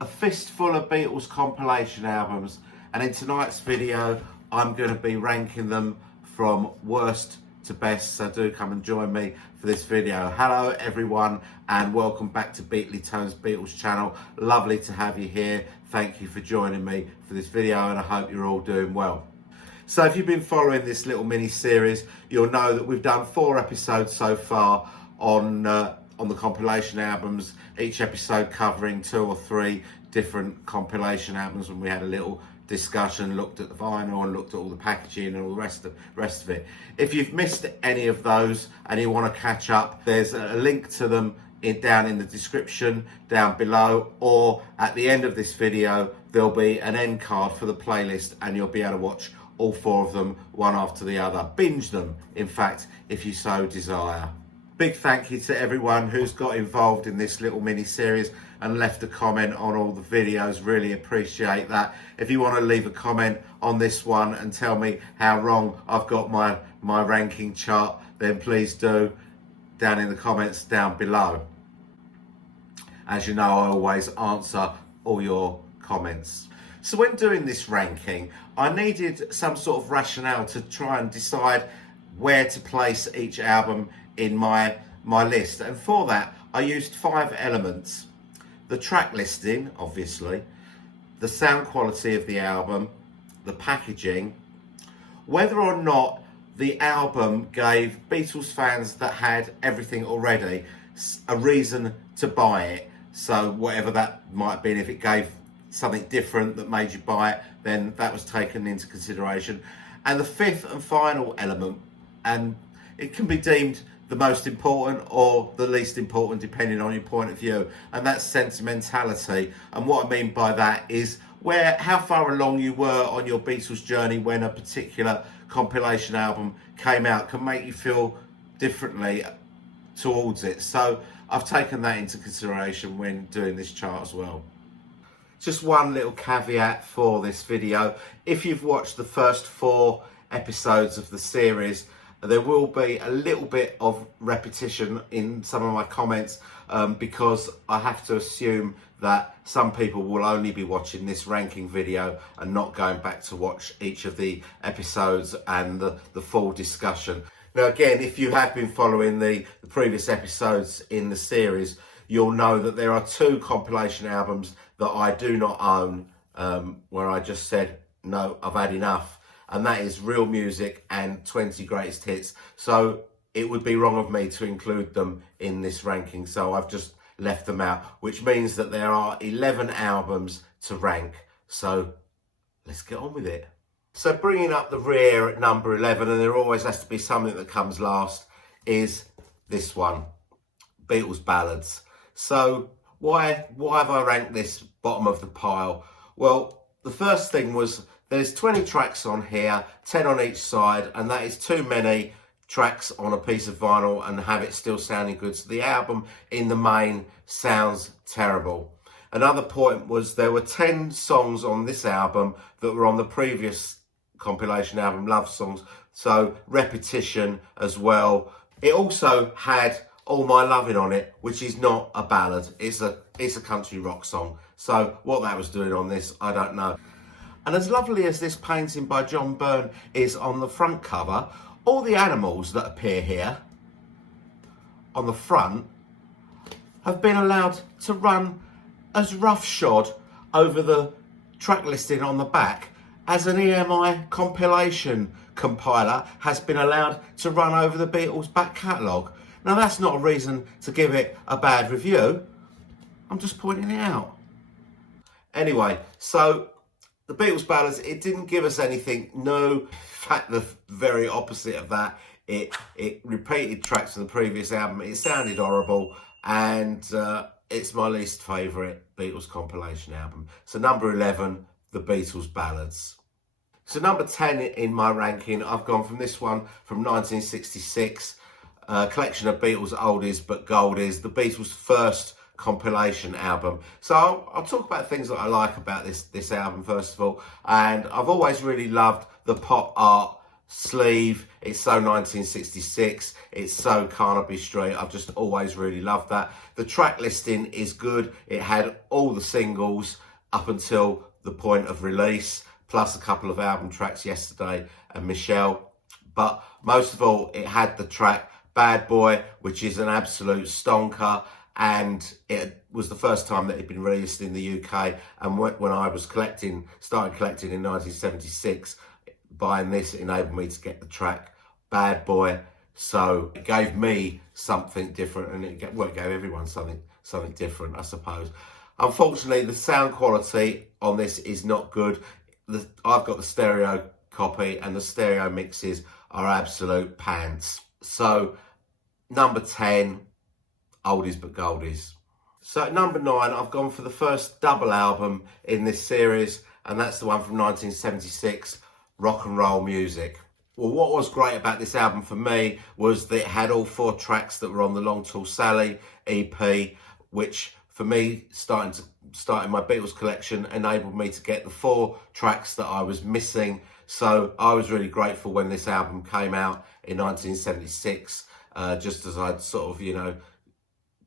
a fistful of Beatles compilation albums, and in tonight's video I'm going to be ranking them from worst to best, so do come and join me for this video. Hello everyone and welcome back to Beatley Tone's Beatles channel. Lovely to have you here. Thank you for joining me for this video and I hope you're all doing well. So if you've been following this little mini series, you'll know that we've done 4 episodes so far on the compilation albums, each episode covering 2 or 3 different compilation albums, when we had a little discussion, looked at the vinyl and looked at all the packaging and all the rest of it. If you've missed any of those and you want to catch up, there's a link to them down in the description down below, or at the end of this video there'll be an end card for the playlist and you'll be able to watch all 4 of them one after the other. Binge them, in fact, if you so desire. Big thank you to everyone who's got involved in this little mini series and left a comment on all the videos. Really appreciate that. If you want to leave a comment on this one and tell me how wrong I've got my ranking chart, then please do down in the comments down below. As you know, I always answer all your comments. So when doing this ranking, I needed some sort of rationale to try and decide where to place each album in my list, and for that I used 5 elements: the track listing, obviously, the sound quality of the album, the packaging, whether or not the album gave Beatles fans that had everything already a reason to buy it. So whatever that might have been, if it gave something different that made you buy it, then that was taken into consideration. And the 5th and final element, and it can be deemed the most important or the least important depending on your point of view, and that's sentimentality. And what I mean by that is how far along you were on your Beatles journey when a particular compilation album came out can make you feel differently towards it. So I've taken that into consideration when doing this chart as well. Just one little caveat for this video: if you've watched the first 4 episodes of the series, there will be a little bit of repetition in some of my comments, because I have to assume that some people will only be watching this ranking video and not going back to watch each of the episodes and the full discussion. Now again, if you have been following the previous episodes in the series, you'll know that there are 2 compilation albums that I do not own, where I just said, no, I've had enough. And that is Real Music and 20 Greatest Hits. So it would be wrong of me to include them in this ranking. So I've just left them out, which means that there are 11 albums to rank. So let's get on with it. So bringing up the rear at number 11, and there always has to be something that comes last, is this one, Beatles Ballads. So why have I ranked this bottom of the pile? Well, the first thing was there's 20 tracks on here, 10 on each side, and that is too many tracks on a piece of vinyl and have it still sounding good. So the album in the main sounds terrible. Another point was there were 10 songs on this album that were on the previous compilation album, Love Songs, so repetition as well. It also had All My Lovin' on it, which is not a ballad, it's a country rock song. So what that was doing on this, I don't know. And as lovely as this painting by John Byrne is on the front cover, all the animals that appear here on the front have been allowed to run as roughshod over the track listing on the back as an EMI compilation compiler has been allowed to run over the Beatles back catalogue. Now that's not a reason to give it a bad review, I'm just pointing it out. Anyway, so the Beatles Ballads, it didn't give us anything new. In fact, the very opposite of that. It repeated tracks from the previous album. It sounded horrible, and it's my least favourite Beatles compilation album. So number 11, the Beatles Ballads. So number 10 in my ranking, I've gone from this one from 1966, a collection of Beatles Oldies But Gold, is the Beatles' first compilation album. So I'll talk about things that I like about this album first of all, and I've always really loved the pop art sleeve. It's so 1966. It's so Carnaby Street. I've just always really loved that. The track listing is good. It had all the singles up until the point of release, plus a couple of album tracks, Yesterday and Michelle. But most of all, it had the track Bad Boy, which is an absolute stonker, and it was the first time that it had been released in the UK. And when I was started collecting in 1976, buying this enabled me to get the track Bad Boy. So it gave me something different, and it gave everyone something different, I suppose. Unfortunately, the sound quality on this is not good. I've got the stereo copy, and the stereo mixes are absolute pants. So number 10, Oldies But Goldies. So at number 9, I've gone for the first double album in this series, and that's the one from 1976, Rock and Roll Music. Well, what was great about this album for me was that it had all 4 tracks that were on the Long Tall Sally EP, which for me, starting my Beatles collection, enabled me to get the 4 tracks that I was missing. So I was really grateful when this album came out in 1976, just as I'd sort of,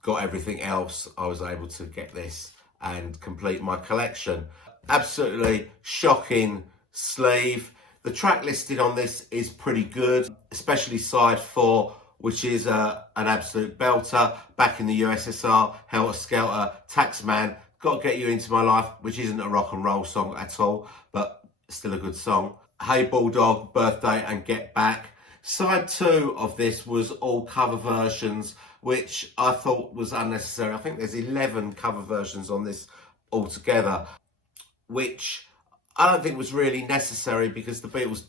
got everything else, I was able to get this and complete my collection. Absolutely shocking sleeve. The track listing on this is pretty good, especially side 4, which is an absolute belter. Back in the USSR, Helter Skelter, Taxman, Got to Get You Into My Life, which isn't a rock and roll song at all, but still a good song. Hey Bulldog, Birthday and Get Back. Side 2 of this was all cover versions, which I thought was unnecessary. I think there's 11 cover versions on this altogether, which I don't think was really necessary because the Beatles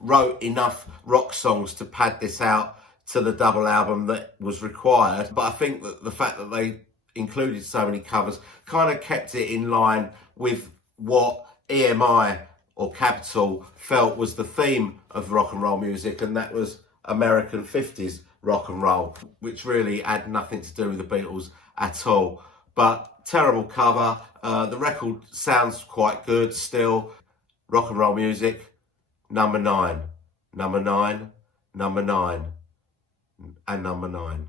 wrote enough rock songs to pad this out to the double album that was required. But I think that the fact that they included so many covers kind of kept it in line with what EMI or Capitol felt was the theme of rock and roll music, and that was American 50s rock and roll, which really had nothing to do with the Beatles at all. But terrible cover. The record sounds quite good still. Rock and roll music, number 9, number 9, number 9, and number 9.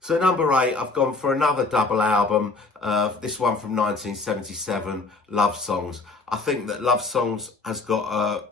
So number 8, I've gone for another double album, this one from 1977, Love Songs. I think that Love Songs has got a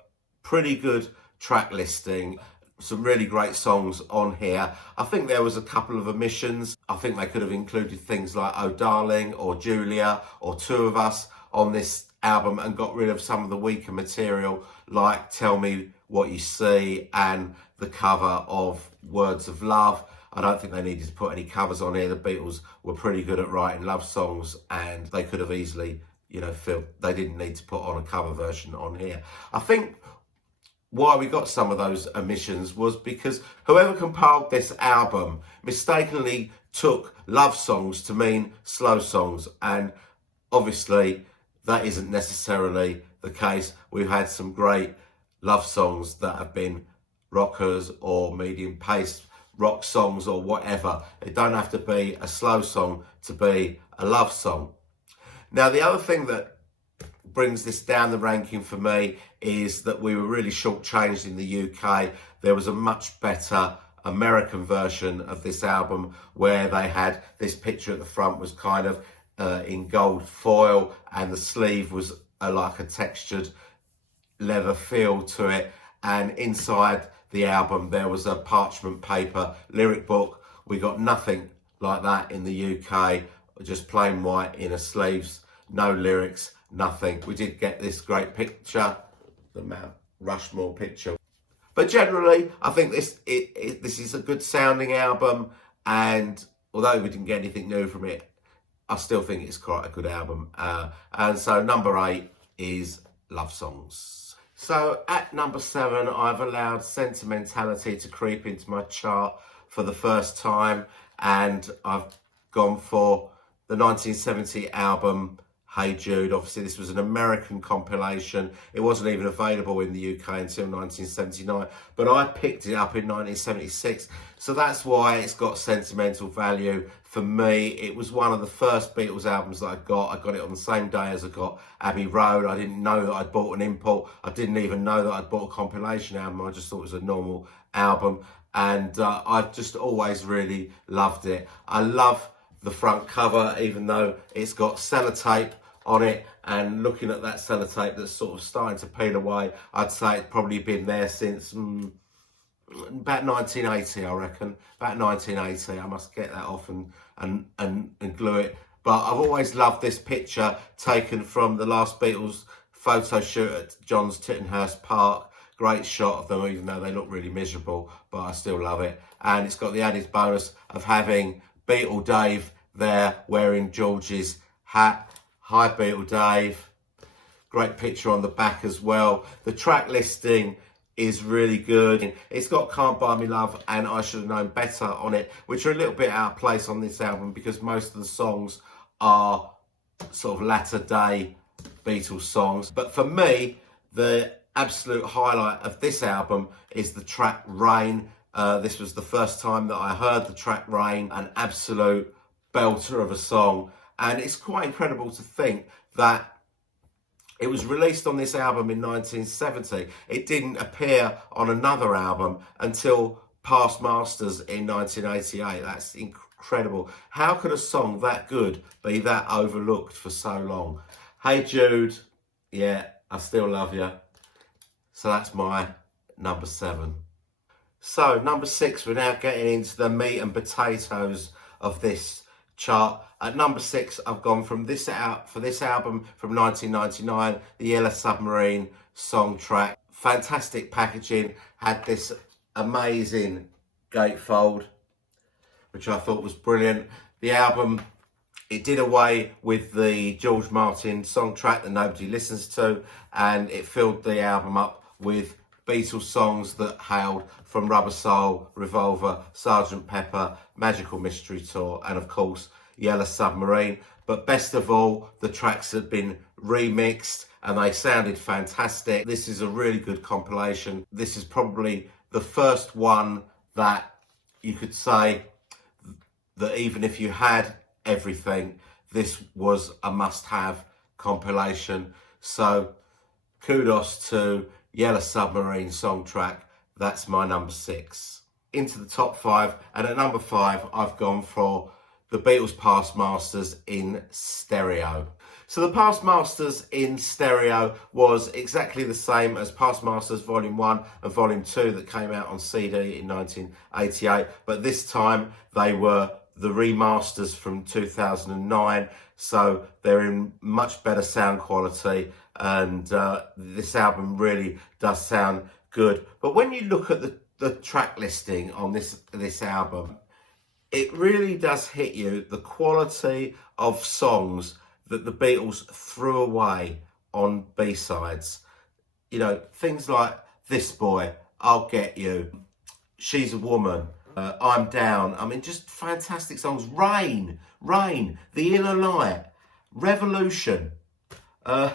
pretty good track listing, some really great songs on here. I think there was a couple of omissions. I think they could have included things like Oh Darling or Julia or Two of Us on this album and got rid of some of the weaker material like Tell Me What You See and the cover of Words of Love. I don't think they needed to put any covers on here. The Beatles were pretty good at writing love songs, and they could have easily, they didn't need to put on a cover version on here. I think why we got some of those omissions was because whoever compiled this album mistakenly took love songs to mean slow songs, and obviously that isn't necessarily the case. We've had some great love songs that have been rockers or medium paced rock songs or whatever. It don't have to be a slow song to be a love song. Now, the other thing that brings this down the ranking for me is that we were really shortchanged in the UK. There was a much better American version of this album where they had this picture at the front was kind of in gold foil, and the sleeve was like a textured leather feel to it, and inside the album there was a parchment paper lyric book. We got nothing like that in the UK, just plain white inner sleeves, no lyrics, nothing. We did get this great picture, the Mount Rushmore picture, but generally I think this is a good sounding album, and although we didn't get anything new from it, I still think it's quite a good album. And so number 8 is Love Songs. So at number 7, I've allowed Sentimentality to creep into my chart for the first time, and I've gone for the 1970 album Hey Jude. Obviously this was an American compilation. It wasn't even available in the UK until 1979, but I picked it up in 1976, so that's why it's got sentimental value for me. It was one of the first Beatles albums that I got. I got it on the same day as I got Abbey Road. I didn't know that I'd bought an import. I didn't even know that I'd bought a compilation album. I just thought it was a normal album. And I've just always really loved it. I love the front cover, even though it's got sellotape on it, and looking at that sellotape that's sort of starting to peel away, I'd say it's probably been there since about 1980, I reckon. About 1980, I must get that off and glue it. But I've always loved this picture taken from the last Beatles photo shoot at John's Tittenhurst Park. Great shot of them, even though they look really miserable, but I still love it. And it's got the added bonus of having Beatle Dave there wearing George's hat. Hi, Beatle Dave. Great picture on the back as well. The track listing is really good. It's got Can't Buy Me Love and I Should Have Known Better on it, which are a little bit out of place on this album because most of the songs are sort of latter day Beatles songs. But for me, the absolute highlight of this album is the track Rain. This was the first time that I heard the track Rain, an absolute belter of a song. And it's quite incredible to think that it was released on this album in 1970. It didn't appear on another album until Past Masters in 1988. That's incredible. How could a song that good be that overlooked for so long? Hey Jude, yeah, I still love you. So that's my number 7. So number 6, we're now getting into the meat and potatoes of this chart. At number 6, I've gone from this for this album from 1999, the Yellow Submarine song track. Fantastic packaging, had this amazing gatefold, which I thought was brilliant. The album, it did away with the George Martin song track that nobody listens to, and it filled the album up with Beatles songs that hailed from Rubber Soul, Revolver, Sgt. Pepper, Magical Mystery Tour, and of course, Yellow Submarine. But best of all, the tracks had been remixed and they sounded fantastic. This is a really good compilation. This is probably the first one that you could say that even if you had everything, this was a must-have compilation. So kudos to Yellow Submarine song track. That's my number 6. Into the top 5, and at number 5 I've gone for the Beatles Past Masters in stereo. So the Past Masters in stereo was exactly the same as Past Masters Volume 1 and Volume 2 that came out on CD in 1988, but this time they were the remasters from 2009, so they're in much better sound quality, and this album really does sound good. But when you look at the track listing on this album, it really does hit you the quality of songs that the Beatles threw away on B-sides. You know, things like This Boy, I'll Get You, She's a Woman, I'm Down. I mean, just fantastic songs. Rain, The Inner Light, Revolution, Don't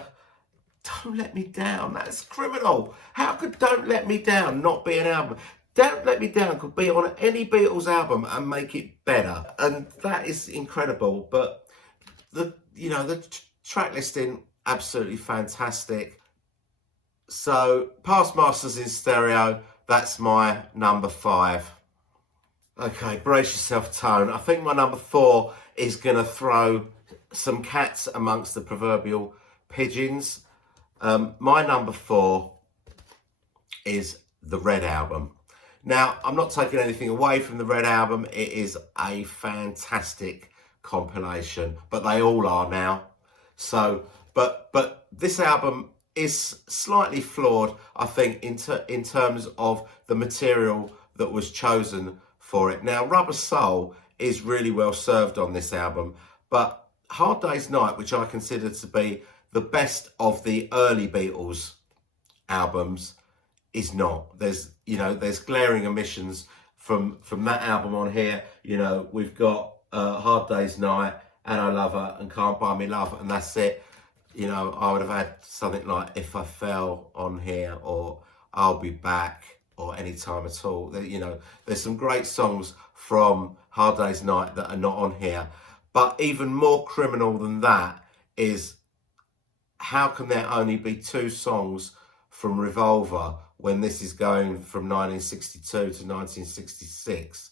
Let Me Down. That's criminal. How could Don't Let Me Down not be an album? Don't Let Me Down could be on any Beatles album and make it better, and that is incredible. But the track listing, absolutely fantastic. So Past Masters in stereo, that's my number 5. Okay, brace yourself, Tone. I think my number 4 is going to throw some cats amongst the proverbial pigeons. My number 4 is the Red Album. Now, I'm not taking anything away from the Red Album. It is a fantastic compilation, but they all are now. So, but this album is slightly flawed, I think, in terms of the material that was chosen for it. Now, Rubber Soul is really well served on this album, but Hard Day's Night, which I consider to be the best of the early Beatles albums, is not. There's glaring omissions from that album on here. You know, we've got Hard Day's Night, And I Love Her, and Can't Buy Me Love, and that's it. You know, I would have had something like If I Fell on here, or I'll Be Back, or Any Time at All. You know, there's some great songs from Hard Day's Night that are not on here. But even more criminal than that is, how can there only be 2 songs from Revolver when this is going from 1962 to 1966?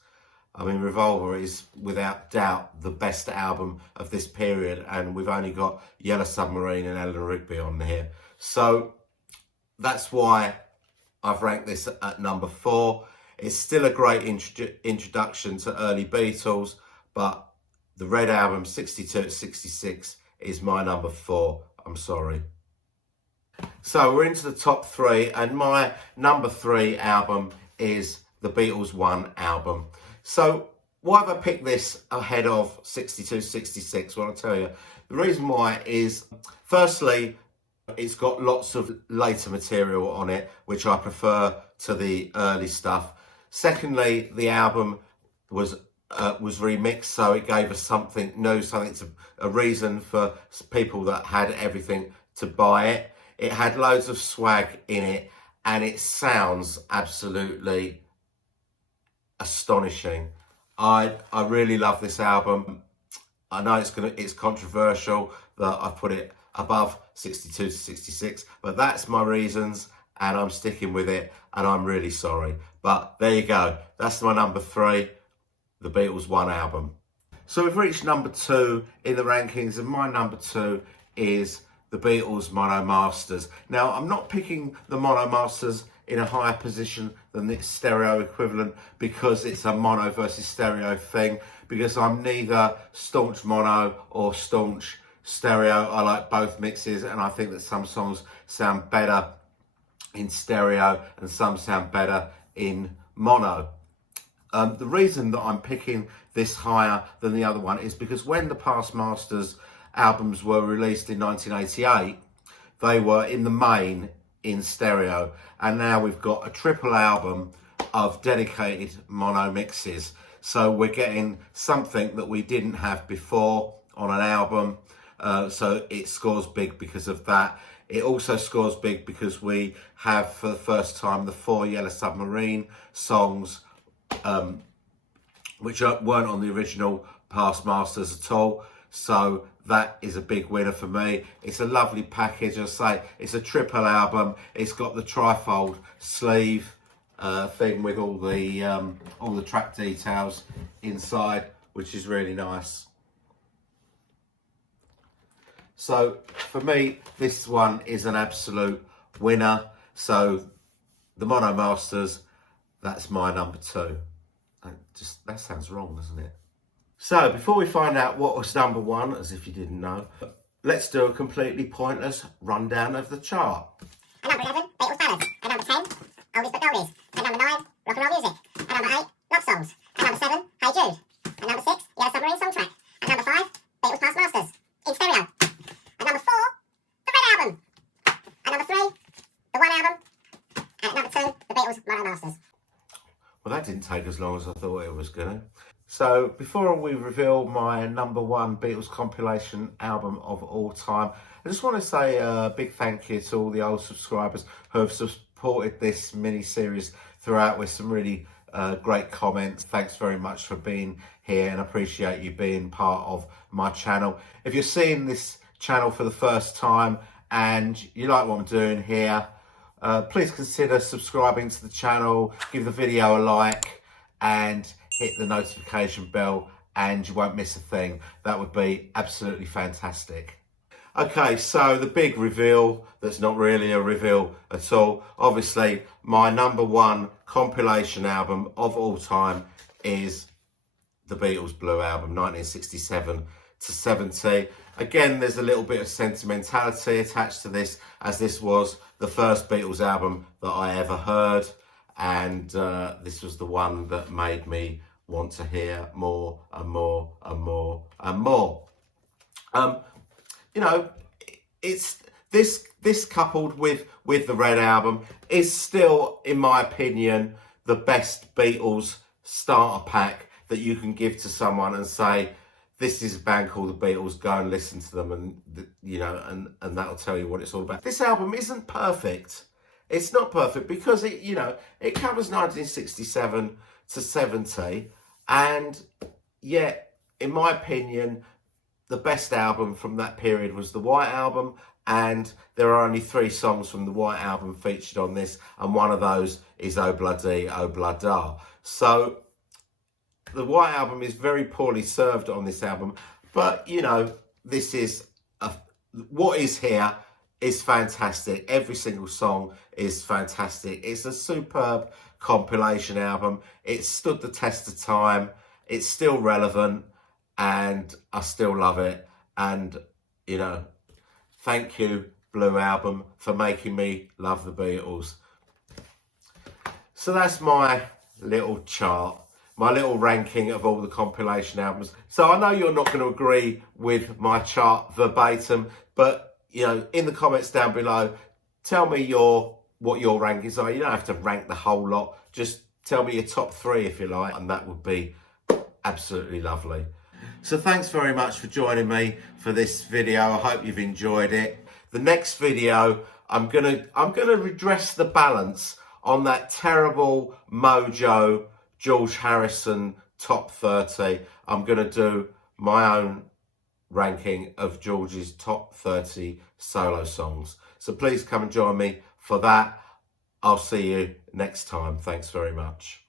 I mean, Revolver is without doubt the best album of this period, and we've only got Yellow Submarine and Eleanor Rigby on here. So that's why I've ranked this at number 4. It's still a great introduction to early Beatles, but the Red Album 62 to 66 is my number 4. I'm sorry. So we're into the top 3, and my number 3 album is the Beatles 1 album. So why have I picked this ahead of 62, 66? Well, I'll tell you. The reason why is, firstly, it's got lots of later material on it, which I prefer to the early stuff. Secondly, the album was remixed, so it gave us something new, a reason for people that had everything to buy it. It had loads of swag in it, and it sounds absolutely astonishing. I really love this album. I know it's controversial that I put it above 62 to 66, but that's my reasons, and I'm sticking with it, and I'm really sorry. But there you go. That's my number 3, the Beatles 1 album. So we've reached number 2 in the rankings, and my number 2 is the Beatles Mono Masters. Now, I'm not picking the Mono Masters in a higher position than its stereo equivalent because it's a mono versus stereo thing, because I'm neither staunch mono or staunch stereo. I like both mixes, and I think that some songs sound better in stereo and some sound better in mono. The reason that I'm picking this higher than the other one is because when the Past Masters albums were released in 1988, they were in the main in stereo, and now we've got a triple album of dedicated mono mixes. So we're getting something that we didn't have before on an album. So it scores big because of that. It also scores big because we have, for the first time, the 4 Yellow Submarine songs, which weren't on the original Past Masters at all. So that is a big winner for me. It's a lovely package. I say it's a triple album. It's got the trifold sleeve thing with all the track details inside, which is really nice. So for me, this one is an absolute winner. So the Mono Masters, that's my number 2. That sounds wrong, doesn't it? So before we find out what was number 1, as if you didn't know, let's do a completely pointless rundown of the chart. At number 11, Beatles Ballads. At number 10, Oldies But Gold. At number 9, Rock and Roll Music. At number 8, Love Songs. At number 7, Hey Jude. At number 6, Yellow Submarine Soundtrack. At number 5, Beatles Past Masters in stereo. At number 4, the Red Album. At number 3, the 1 album. At number 2, the Beatles Mono Masters. Well, that didn't take as long as I thought it was going to. So before we reveal my number 1 Beatles compilation album of all time, I just want to say a big thank you to all the old subscribers who have supported this mini-series throughout with some really great comments. Thanks very much for being here, and I appreciate you being part of my channel. If you're seeing this channel for the first time and you like what I'm doing here, please consider subscribing to the channel, give the video a like, and hit the notification bell, and you won't miss a thing. That would be absolutely fantastic. Okay, so the big reveal, that's not really a reveal at all. Obviously, my number 1 compilation album of all time is the Beatles Blue Album, 1967 to 70. Again, there's a little bit of sentimentality attached to this, as this was the first Beatles album that I ever heard, and this was the one that made me want to hear more and more and more and more. You know, it's this coupled with the Red Album is still, in my opinion, the best Beatles starter pack that you can give to someone and say, this is a band called the Beatles, go and listen to them, and you know, and that'll tell you what it's all about. This album isn't perfect. It's not perfect because it covers 1967 to 70, And yeah, in my opinion, the best album from that period was the White Album, and there are only 3 songs from the White Album featured on this, and one of those is Oh Bloody, Oh Bloody. So the White Album is very poorly served on this album, but you know, this is what is here is fantastic. Every single song is fantastic. It's a superb compilation album. It stood the test of time. It's still relevant, and I still love it. And you know, thank you, Blue Album, for making me love the Beatles. So that's my little chart, my little ranking of all the compilation albums. So I know you're not going to agree with my chart verbatim, but you know, in the comments down below, tell me what your rankings are. You don't have to rank the whole lot. Just tell me your top 3 if you like, and that would be absolutely lovely. So thanks very much for joining me for this video. I hope you've enjoyed it. The next video, I'm gonna redress the balance on that terrible Mojo George Harrison top 30. I'm gonna do my own ranking of George's top 30 solo songs. So please come and join me for that. I'll see you next time. Thanks very much.